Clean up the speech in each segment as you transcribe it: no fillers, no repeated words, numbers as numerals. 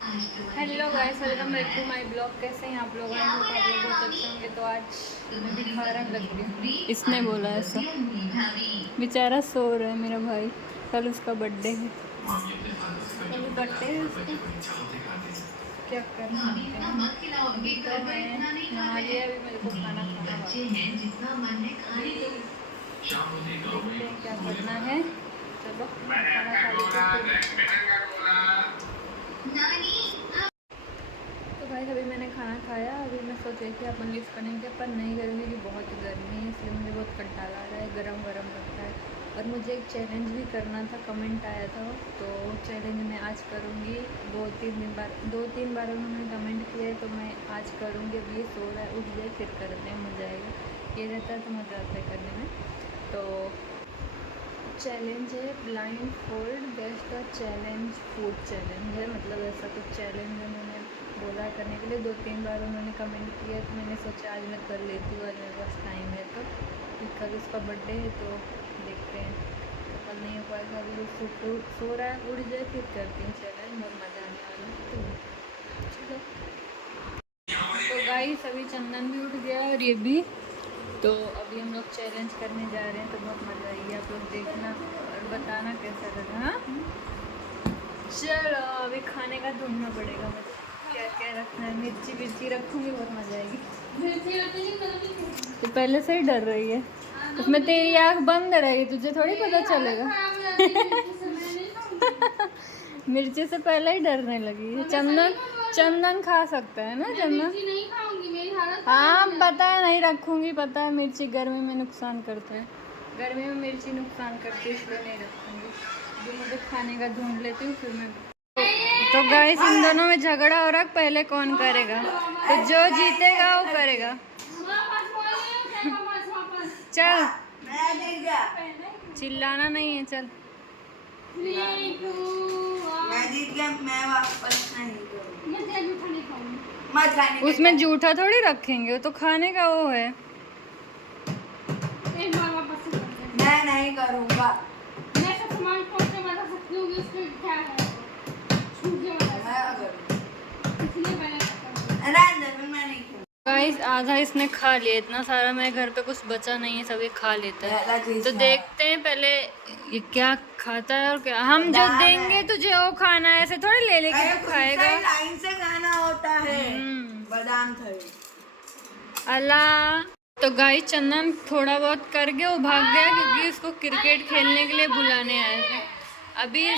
Hello guys, welcome back to my blog. कैसे हैं आप लोग? आई होप आप लोग बहुत अच्छे होंगे। तो आज मैं भी खाना लग रही हूँ। इसने बोला ऐसा, बेचारा सो रहा है मेरा भाई। कल उसका बर्थडे है, कल बर्थडे है उसका। क्या कर सकते हैं। अभी तो मैं नहा लिया, अभी मेरे को खाना खाना बाकी है। अभी देखते हैं क्या करना है। चलो खाना खा लेते हैं। तो भाई अभी मैंने खाना खाया। अभी मैं सोच रही थी अपन लिफ्ट करेंगे, पर नहीं करूँगी क्योंकि बहुत गर्मी है, इसलिए मुझे बहुत कंटाला आ रहा है, गरम गरम लगता है। और मुझे एक चैलेंज भी करना था, कमेंट आया था, तो चैलेंज मैं आज करूँगी। दो तीन बार उन्होंने कमेंट किया है, तो मैं आज करूँगी। अब ये सो रहा है, उठ जाए फिर करने में मज़ा आएगा। ये रहता है तो मज़ा आता है करने में। तो चैलेंज है blindfold guess the challenge food challenge है, मतलब ऐसा कुछ चैलेंज उन्होंने बोला करने के लिए। 2-3 बार उन्होंने कमेंट किया, तो मैंने सोचा आज मैं कर लेती हूँ, आज मेरे पास टाइम है। तो कल उसका बर्थडे है, तो देखते हैं। तो कल नहीं हो पाएगा, अभी वो सो रहा है, उड़ जाए फिर करती हूँ चैलेंज, बहुत मज़ा आने वाला है। तो चलो। तो गाइस अभी चंदन भी उठ गया और ये भी। तो अभी हम लोग चैलेंज करने जा रहे हैं, तो बहुत मज़ा आएगी। आप लोग देखना और बताना कैसा लगा। हाँ चलो, अभी खाने का ढूंढना पड़ेगा मुझे, क्या क्या रखना है। मिर्ची विर्ची रखूँगी, बहुत मज़ा आएगी। तो पहले से ही डर रही है, उसमें तेरी आँख बंद रहेगी, तुझे थोड़ी पता चलेगा। मिर्ची से पहले ही डरने लगी है। चंदन चंदन खा सकता है ना? चंदन हाँ पता है, नहीं रखूँगी, पता है मिर्ची गर्मी में नुकसान करता है। गर्मी में मिर्ची नुकसान करती है, इसलिए नहीं रखूँगी। जो मुझे खाने का ढूंढ लेती हूँ फिर मैं। तो गाइस इन दोनों में झगड़ा हो रहा है, पहले कौन करेगा। तो जो जीतेगा वो करेगा। चल चिल्लाना नहीं है, चल। मैं जीत गया, मैं वापस नहीं करूँगा। उसमें जूठा थोड़ी रखेंगे, वो तो खाने का वो है। मैं नहीं करूँगा। मैं सब सामान खोल के बता सकती हूँ कि उसमें क्या है। गाइस आधा इसने खा लिया, इतना सारा मैं घर पे कुछ बचा नहीं है, सब ये खा लेता है। तो देखते हैं पहले ये क्या खाता है और क्या। हम जो देंगे तुझे वो खाना है, ऐसे थोड़ी ले लेके तू खाएगा। लाइन से खाना होता है। बादाम था अल्लाह। तो गाइस चंदन थोड़ा बहुत करके वो भाग गया, क्योंकि उसको क्रिकेट खेलने के लिए बुलाने आए थे। अभी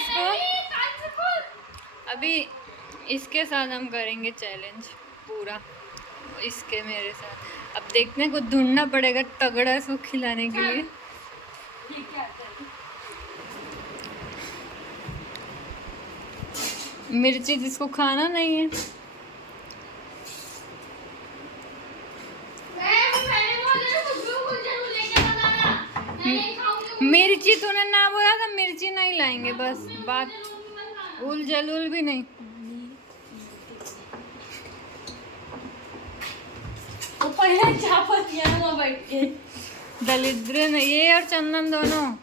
इसके साथ हम करेंगे चैलेंज पूरा, इसके मेरे साथ। अब देखते हैं, कुछ ढूंढना पड़ेगा तगड़ा इसको खिलाने के लिए। मिर्ची जिसको खाना नहीं है। मिर्ची तूने ना बोला था, मिर्ची नहीं लाएंगे, बस बात। उल जलूल भी नहीं। तो पहले चापत यहाँ बैठ के दलिद्र ने ये और चंदन दोनों।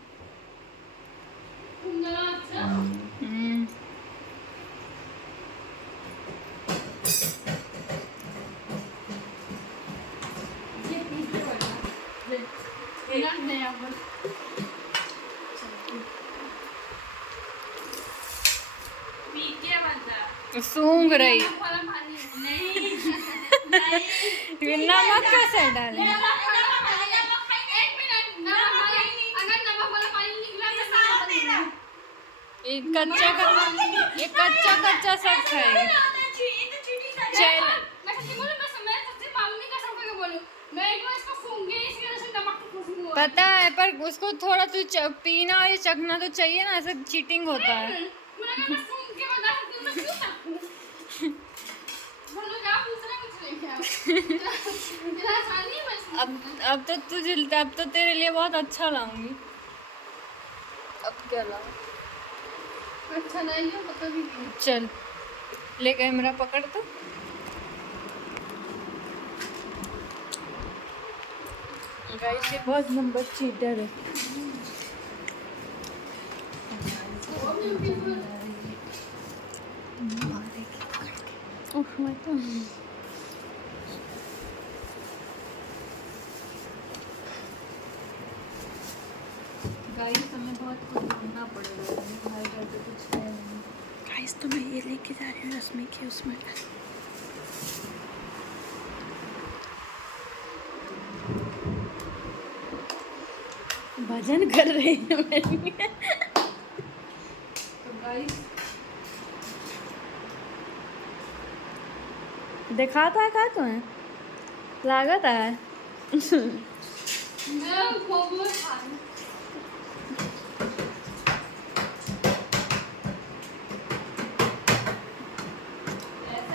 सूंघ रही। नमक कैसे डाले? ये कच्चा कच्चा सब खाएगी। पता है, पर उसको थोड़ा तो पीना और ये चखना तो चाहिए ना, ऐसे चीटिंग होता है। अब तो तेरे लिए बहुत अच्छा लाऊंगी। अब क्या लाऊं? अच्छा नहीं है, पता भी नहीं। चल ले कैमरा पकड़। तो गाइस ये बहुत नंबर चीटर है। उफ, मैं तो गाइस हमें बहुत कुछ ढूंढना पड़ेगा, हमारे घर पे कुछ है नहीं। गाइस तो मैं ये लेके जा रही हूँ रश्मि के उसमें। भजन कर रही है मैं। तो गाइस दिखाता है का तुम्हें लागत है। ऐसा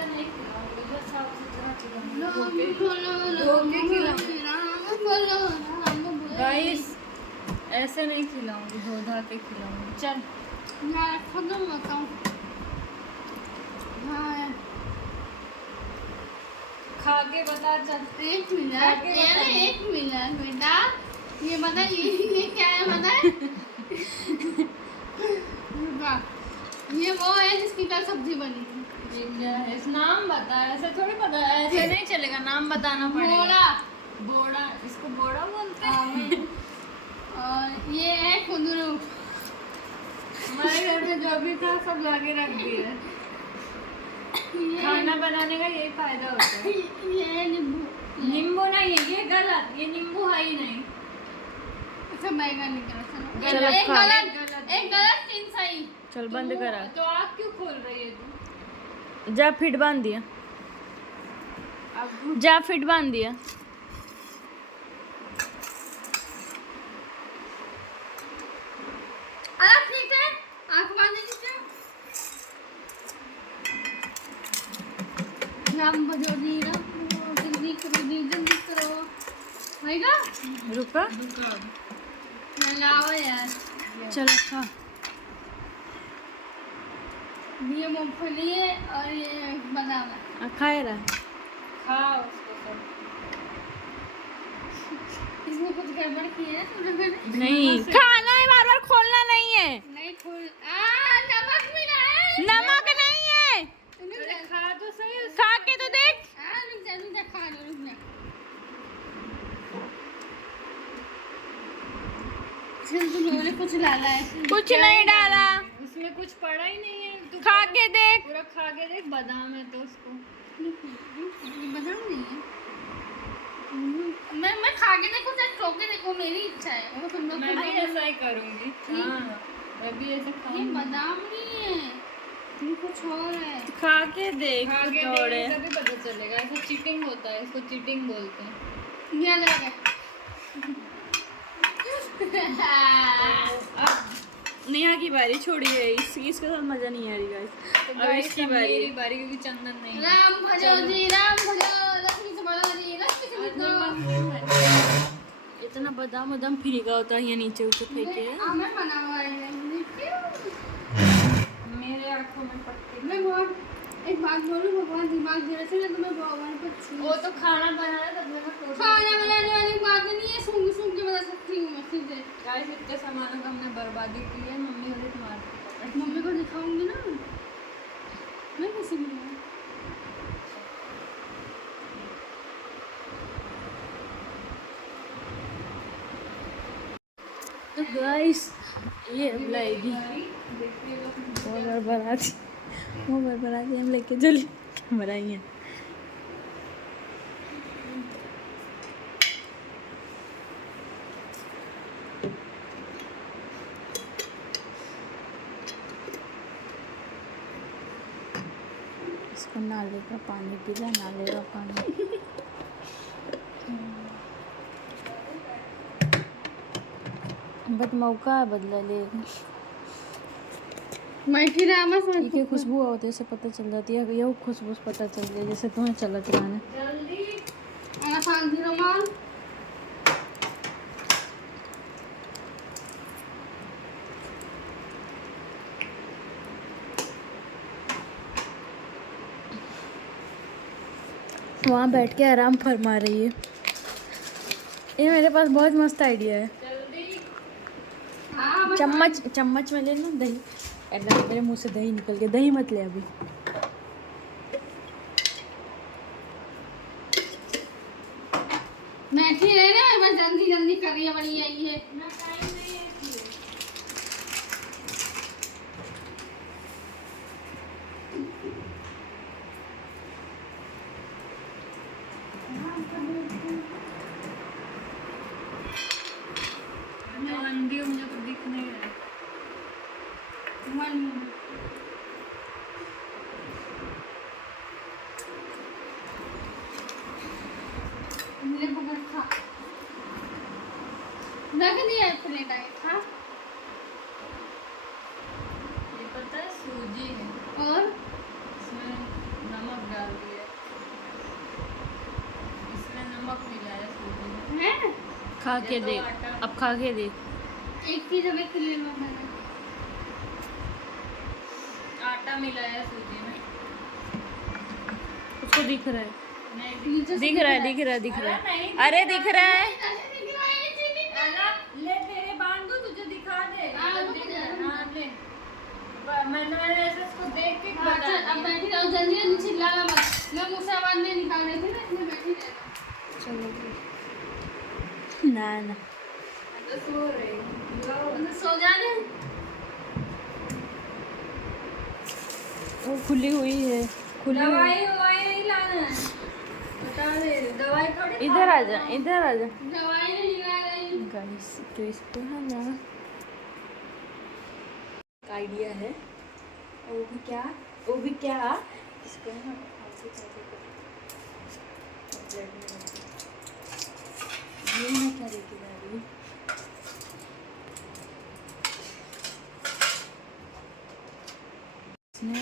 नहीं खिलाऊंगी, बस साफ सुथरा खिलाऊंगी। गाइस ऐसे नहीं खिलाऊंगी, धो धा के खिलाऊंगी। चल खा के बता। चल एक मिनट बेटा, ये बता ये क्या है पता है? रुका, ये वो है जिसकी कल सब्जी बनी थी। ये क्या है, इस नाम बता। ऐसे थोड़ी पता है, ऐसे नहीं चलेगा, नाम बताना पड़ेगा। बोड़ा, बोड़ा, इसको बोड़ा बोलते हैं। और ये है कुंदरू। हमारे घर में जो भी था सब लाके रख दिया। खाना बनाने का यही फायदा होता है। ये नींबू, नींबू नहीं है, ये गलत, ये नींबू है ही नहीं। अच्छा बैगन निकला। गलत एक खा। गलत, एक गलत, तीन सही। चल बंद करा। तो आग क्यों खोल रही है तू? जा फिट बांध दिया, अब जा फिट बांध दिया। अरे ठीक है, आँख बांध दीजिए। राम भजो जी राम, जल्दी करो जी, जल्दी करो। होएगा? रुका लाओ यार। चलो खा। ये मूंगफली है और ये बादाम है। खाए रहा। खा उसको सब। इसमें कुछ गड़बड़ की है तुमने मैंने? नहीं खाना है, बार बार खोलना नहीं है। नहीं खोल। नमक मिला है। नमक नहीं है, तूने खा तो सही। खा के तो देख। रुक जा खा लो, रुक जा। चल तुम लोगों ने कुछ डाला है। कुछ नहीं डाला, उसमें कुछ पड़ा ही नहीं है। तू खा के देख। पूरा खा के देख, बादाम है तो उसको। ये बादाम नहीं है। मैं खा के देखो, चाहे खो के देखो, मेरी इच्छा है। वो तुम लोग मैं भी ऐसा ही करूंगी। हाँ, मैं भी ऐसा ये खाऊंगी। बादाम नहीं है, ये कुछ और है। खा के देख खा के थोड़े। देखने से भी पता चलेगा। ऐसा चीटिंग होता है, इसको चीटिंग बोलते हैं। ये अलग है। नेहा की बारी छोड़िए, इसके साथ मजा नहीं आ रही गाइस। तो अब गाइस इसकी अब बारी मेरी है। बारी, क्योंकि चंदन नहीं है। राम भजो जी राम भजो, लक्ष्मी से बड़ा जी, लक्ष्मी से बड़ा। इतना बादाम वादाम फ्री का होता है, ये नीचे ऊँचे फेंके। आमर बना हुआ है। मेरे आंखों में पट्टी। मैं बहुत एक बात बोलूं, भगवान दिमाग दे रहे थे ना, तो मैं भगवान पर छू। वो तो खाना बनाना तब मैं फोटो। खाना बनाने वाली बात नहीं है, सूंघ सूंघ के बता सकती हूँ मैं सीधे। गाइस इतने सामानों का हमने बर्बादी की है। मम्मी मुझे मार मम्मी को दिखाऊंगी ना मैं, किसी भी नहीं। तो गाइस ये लाएगी वो बरबराती हम लेके चली कैमरा ही है। इसको नाले का पानी पीला, नाले का पानी। बट मौका है बदला लेगा। मैठी रामा ये की खुशबू होती है, से पता चल जाती है। यह खुशबू से पता चल जाए, जैसे तुम्हें चला चलाना। जल्दी। आना शांति रमान। वहाँ बैठ के आराम फरमा रही है। ये मेरे पास बहुत मस्त आइडिया है। जल्दी। हाँ चम्मच में ले लो दही। अरे मेरे मुंह से दही निकल गया, दही मत ले अभी। बैठी रहे ना, बस जल्दी जल्दी करिए, बड़ी आई है। अंडी मुझे तो दिख नहीं रहा। ले पकड़ खा, रख दिया प्लेट आगे खा। ये पता है सूजी है, और इसमें नमक डाल दिया, इसमें नमक मिलाया सूजी में। है खा के ये तो देख, आटा। अब खा के देख। एक चीज हमें क्लियर बनाना। आटा मिलाया सूजी में। उसको दिख रहा है, नहीं नीचे से दिख रहा है, दिख रहा है, दिख रहा है। नहीं, अरे दिख रहा है। ले तेरे बांधू तुझे दिखा दे। हाँ, इधर रुक दिख जा। रहा है, हाँ ले। मैंने ऐसे इसको देख के हाँ, बता चल, अब दिया। बैठी रहो, जल्दी जल्दी चिल्लाना मत। मैं मुंह से आवाज नहीं निकाल रही थी ना, इसलिए बैठी रहना। चलो ना ना, तो सो रही हूँ। तो सो जाने। वो खुली हुई है, खुली हुई। दवाई ववाई नहीं लाना है, बता दे। दवाई थोड़ी इधर आ जा, इधर आ जा। दवाई नहीं ला रही। गाइस तो इसको है ना आइडिया है, वो भी क्या इसको है ना ऐसे करके प्लेट में रख दो। ये मैं क्या लेके जा रही हूँ, इसने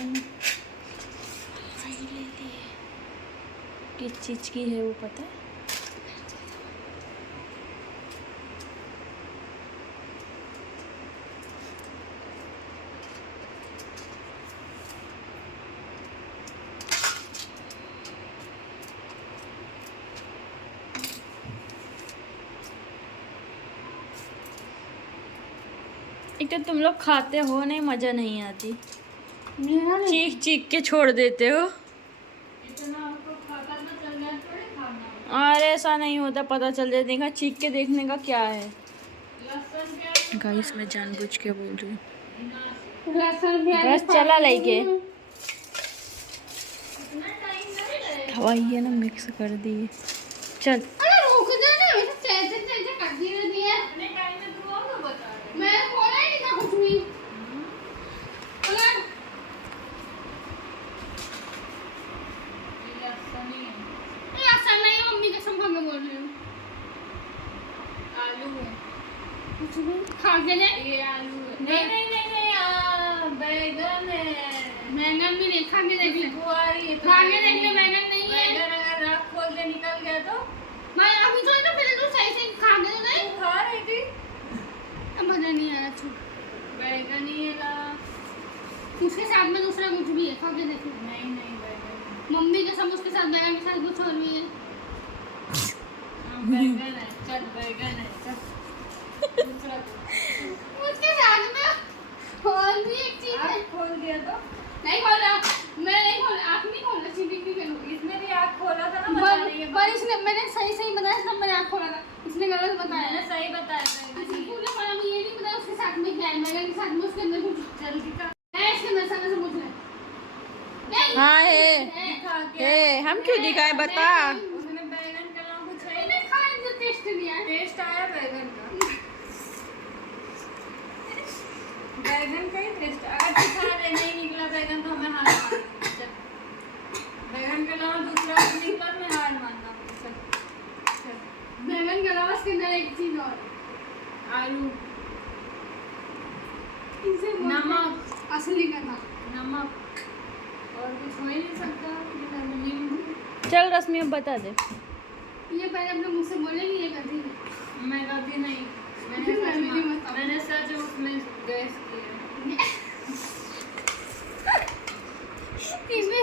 दवाई ले ली है। किस चीज़ की है वो पता है? एक तो तुम लोग खाते हो नहीं, मज़ा नहीं आती, चीख चीख के छोड़ देते हो। इतना आपको खाता तो चल गया, थोड़ी खाना। और ऐसा नहीं होता, पता चल जाता है, चीख के देखने का क्या है। लहसुन प्याज गाइस मैं जानबूझ के बोल रही हूँ। लहसुन प्याज बस चला लेके इतना टाइम नहीं लगेगा। हवाई है ना, मिक्स कर दिए। चल अरे रुक जा ना, वैसे चैचे चैचे करती रहती है। अपने टाइम में तू और बता रही। मैं बोला ही नहीं था कुछ भी। अगर ये लहसुन ही है। लहसुन नहीं, मम्मी कसम खा के बोल रही हूँ। आलू है। कुछ भी खा के ले। ये आलू है। नहीं नहीं नहीं नहीं, बैगन है। बैंगन भी नहीं, खा के देख ले। बुआरी है। खा के देख ले, बैंगन नहीं है। बैगन अगर रात खोल के निकल गया तो मैं अभी तो ना, पहले तो सही से खा के तो नहीं। तू खा रही थी। अब मजा नहीं आया। छूट बैगन ही है ला। उसके साथ में दूसरा कुछ भी है, खा के देख ले। नहीं नहीं बैगन। मम्मी कसम, उसके साथ बैगन के साथ कुछ और भी है। बैगन है, चल बैगन है, चल। दूसरा उसके साथ में और भी एक चीज है। आँख खोल दिया तो नहीं खोला, मैं नहीं खोला, आँख नहीं खोला, चीटिंग नहीं करूँगी। इसने भी आँख खोला था ना, बता रही है। पर इसने, मैंने सही सही बताया, सब मैंने आँख खोला था, इसने गलत बताया। मैंने सही बताया था। अच्छा, तूने बोला मैं ये नहीं पता उसके साथ में क्या है, मैंने के साथ में उसके अंदर कुछ जल्दी का है, इसके अंदर सामने से पूछ ले। नहीं, हाँ है, दिखा के। हे हम क्यों दिखाए बता। उसने बैगन का नाम कुछ है मैंने खाया जो टेस्ट दिया है। टेस्ट आया बैगन का। बैगन का ही टेस्ट। अगर दिखा रहे नहीं निकला बैगन तो हमें हार मारना। चल बैगन के अलावा दूसरा कुछ निकला तो मैं हार मानना। चल चल बैगन के अलावा इसके अंदर एक चीज और है। आलू, इसे बोलते हैं नमक, असली का था। नमक और कुछ हो ही नहीं सकता। नींबू। चल रश्मि अब बता दे। ये पहले अपने मुंह से बोलेगी, ये करती है। मैं कभी नहीं। मैंने सच उसमें गैस किया। इसमें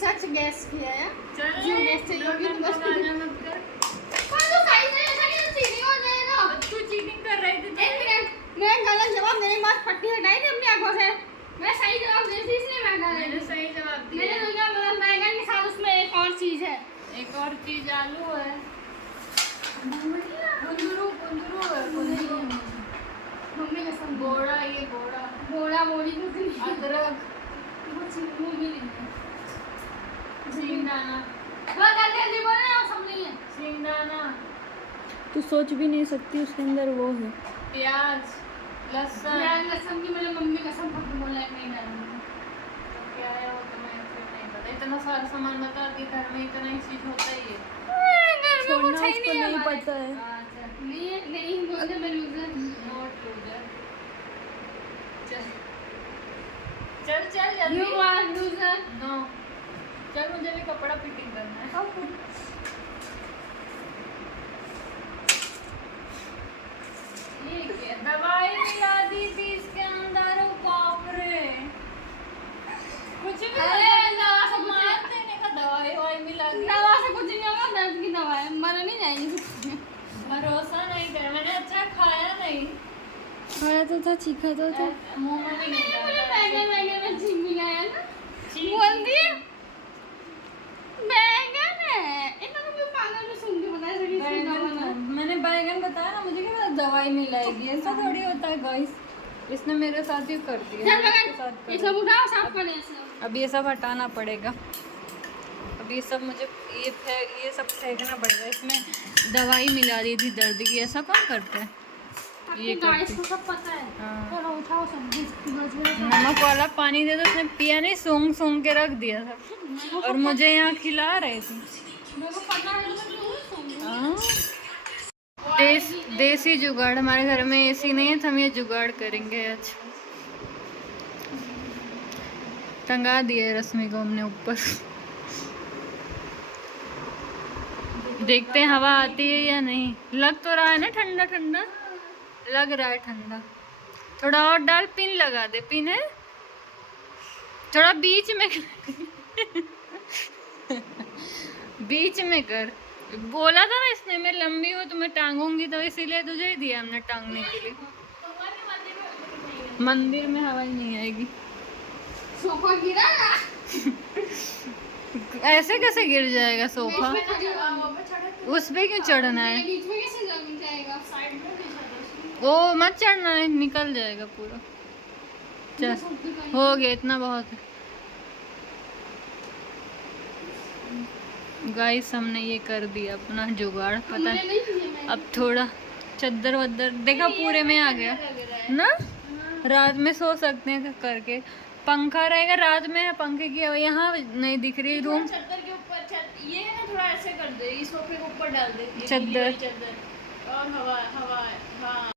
सच गैस किया है। चल जो गैस चाहिए होगी तो बस गाना मत कर। कौन तो सही से ऐसा नहीं, चीटिंग हो जाएगा। तू चीटिंग कर रही थी। एक मिनट, मैं गलत जवाब देने के बाद पट्टी हटाई थी अपनी आंखों से। मैं सही जवाब दी थी, इसलिए मैं हटा रही मैंने थी। सही जवाब मैंने दिया। सोचा बैगन के साथ उसमें एक और चीज है। एक और चीज आलू है। कुंदरू कुंदरू है, कुंदरू। मम्मी कसम बोड़ा, ये बोड़ा। बोड़ा बोड़ी कुछ नहीं अदरक, वो चिंगू भी नहीं है सींगदाना, वो जल्दी बोले ना सब नहीं है सींगदाना, तू सोच भी नहीं सकती उसके अंदर वो है। प्याज, लहसुन। यार लहसुन की मेरे मम्मी कसम खा के बोला है नहीं डालूंगी क्या है वो तुम्हें फिर नहीं पता। इतना सारा सामान बता दी, घर में इतना ही चीज होता ही है। छोड़ना उसको नहीं पता है। अच्छा, नहीं नहीं बोलते मैं लूजर नोट लूजर। चल चल चल यू जल्दी। आर लूजर नो, चल मुझे भी कपड़ा फिटिंग करना है। ये क्या दवाई मिला दी थी इसके अंदर, ओ बाप रे। कुछ भी अरे दवा सब मार देने का, दवाई ववाई मिला दी। दवा से कुछ नहीं होगा दर्द की दवा है मर नहीं जाएगी भरोसा नहीं कर, मैंने अच्छा खाया नहीं। खाया तो था, चीखा तो था। मुंह में भी नहीं मुझे डाला। बैगन बैगन में चीज मिलाया ना चीज। बोल दिया बैगन है इतना तो मैं पागल में सुन के बताया सही इसमें दवा बैगन ना था। मैंने बैगन बताया ना, मुझे क्या पता दवाई मिलाएगी, ऐसा थोड़ी होता है गाइस। इसने मेरे साथ ही कर दिया। चल इसके साथ बैगन कर ये सब उठाओ साफ कर ऐसे अब ये सब हटाना पड़ेगा। अब ये सब मुझे ये सब फेंकना पड़ेगा। इसमें दवाई मिला दी थी दर्द की, ऐसा कौन करता है? ये गाइस को सब पता है हाँ। चलो उठाओ सब नमक वाला पानी दे दो, उसने पिया नहीं, सूंघ सूंघ के रख दिया था। और मुझे यहाँ खिला रहे थे। मेरे को पता है तो मैं क्यों हाँ। देसी जुगाड़। हमारे घर में एसी नहीं है तो हम ये जुगाड़ करेंगे आज। टंगा दिए रश्मि को हमने ऊपर। देखते हैं हवा आती है या नहीं। लग तो रहा है ना ठंडा ठंडा, लग रहा है ठंडा। थोड़ा और डाल, पिन लगा दे। पिन है थोड़ा बीच में बीच में कर। बोला था ना इसने मैं लंबी हूँ तो मैं टांगूंगी, तो इसीलिए तुझे ही दिया हमने टांगने के लिए। मंदिर में हवा ही नहीं आएगी। सोफा गिरा ऐसे कैसे गिर जाएगा सोफा? उस पे क्यों चढ़ना है? बीच में कैसे जम जाएगा साइड में नहीं जाता ओ मत चढ़ना है, निकल जाएगा पूरा। चल हो गया, इतना बहुत है। गाइस हमने ये कर दिया अपना जुगाड़। पता है अब थोड़ा चद्दर वद्दर देखा पूरे में आ गया ना। रात में सो सकते हैं करके। पंखा रहेगा रात में, पंखे की हवा यहाँ नहीं दिख रही। रूम चद्दर के ऊपर ये है ना, थोड़ा ऐसे कर दे, इस सोफे के ऊपर डाल दे चद्दर। और हवा हवा हाँ